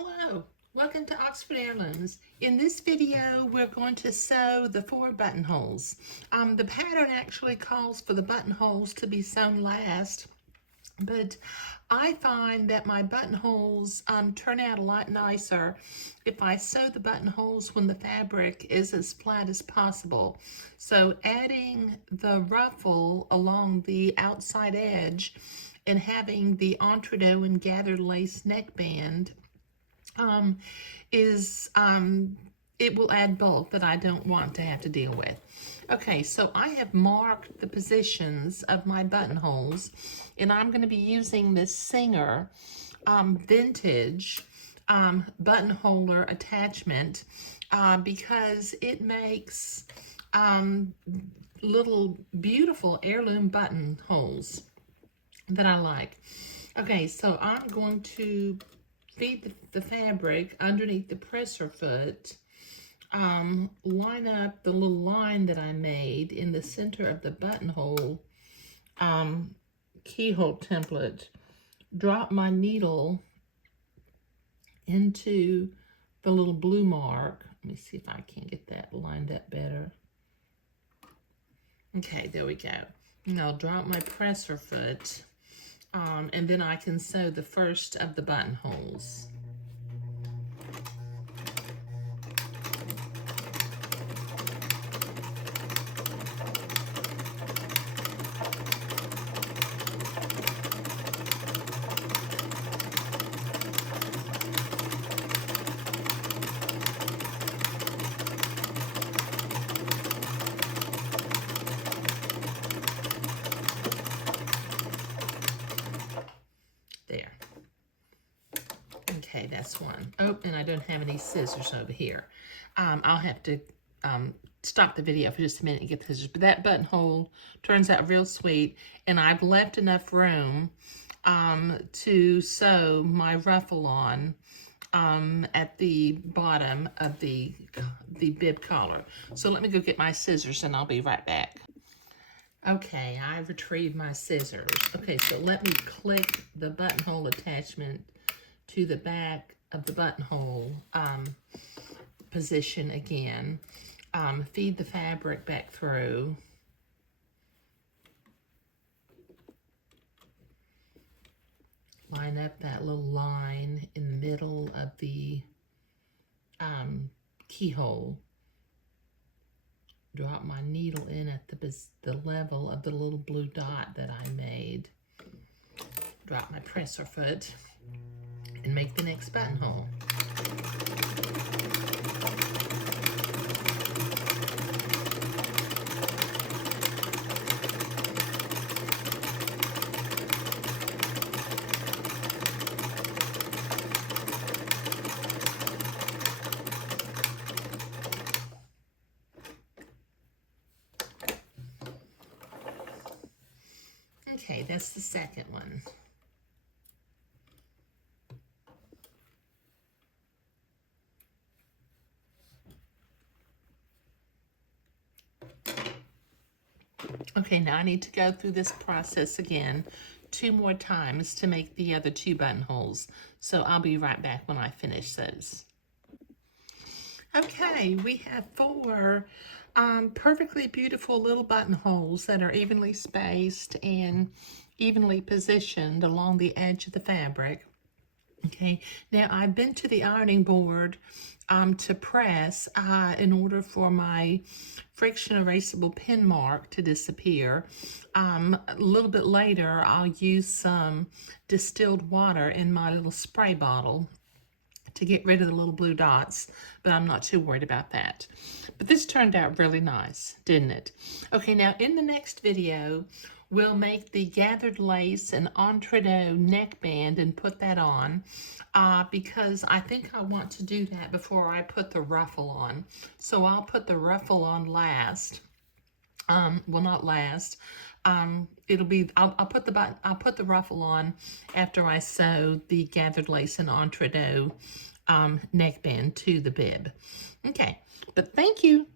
Hello, welcome to Oxford Heirlooms. In this video, we're going to sew the 4 buttonholes. The pattern actually calls for the buttonholes to be sewn last, but I find that my buttonholes turn out a lot nicer if I sew the buttonholes when the fabric is as flat as possible. So adding the ruffle along the outside edge and having the entredeaux and gathered lace neckband it will add bulk that I don't want to have to deal with. Okay, so I have marked the positions of my buttonholes, and I'm going to be using this Singer vintage buttonholer attachment because it makes little beautiful heirloom buttonholes that I like. Okay, so I'm going to feed the fabric underneath the presser foot, line up the little line that I made in the center of the buttonhole keyhole template, drop my needle into the little blue mark. Let me see if I can get that lined up better. Okay, there we go. And I'll drop my presser foot. And then I can sew the first of the buttonholes. There. Okay, that's one. Oh, and I don't have any scissors over here. I'll have to stop the video for just a minute and get the scissors. But that buttonhole turns out real sweet, and I've left enough room to sew my ruffle on at the bottom of the bib collar. So let me go get my scissors, and I'll be right back. Okay, I retrieved my scissors. Okay, so let me click the buttonhole attachment to the back of the buttonhole position again. Feed the fabric back through. Line up that little line in the middle of the keyhole. Drop my needle in at the level of the little blue dot that I made. Drop my presser foot and make the next buttonhole. Okay, that's the second one. Okay, now I need to go through this process again 2 more times to make the other 2 buttonholes. So I'll be right back when I finish those. Okay, we have 4 perfectly beautiful little buttonholes that are evenly spaced and evenly positioned along the edge of the fabric. Okay, now I've been to the ironing board to press in order for my friction erasable pin mark to disappear. A little bit later, I'll use some distilled water in my little spray bottle to get rid of the little blue dots, but I'm not too worried about that. But this turned out really nice, didn't it? Okay, now in the next video, we'll make the gathered lace and entredeaux neckband and put that on because I think I want to do that before I put the ruffle on. So I'll put the ruffle on last. Well, not last. It'll be, I'll put the ruffle on after I sew the gathered lace and entredeaux neckband to the bib. Okay, but thank you.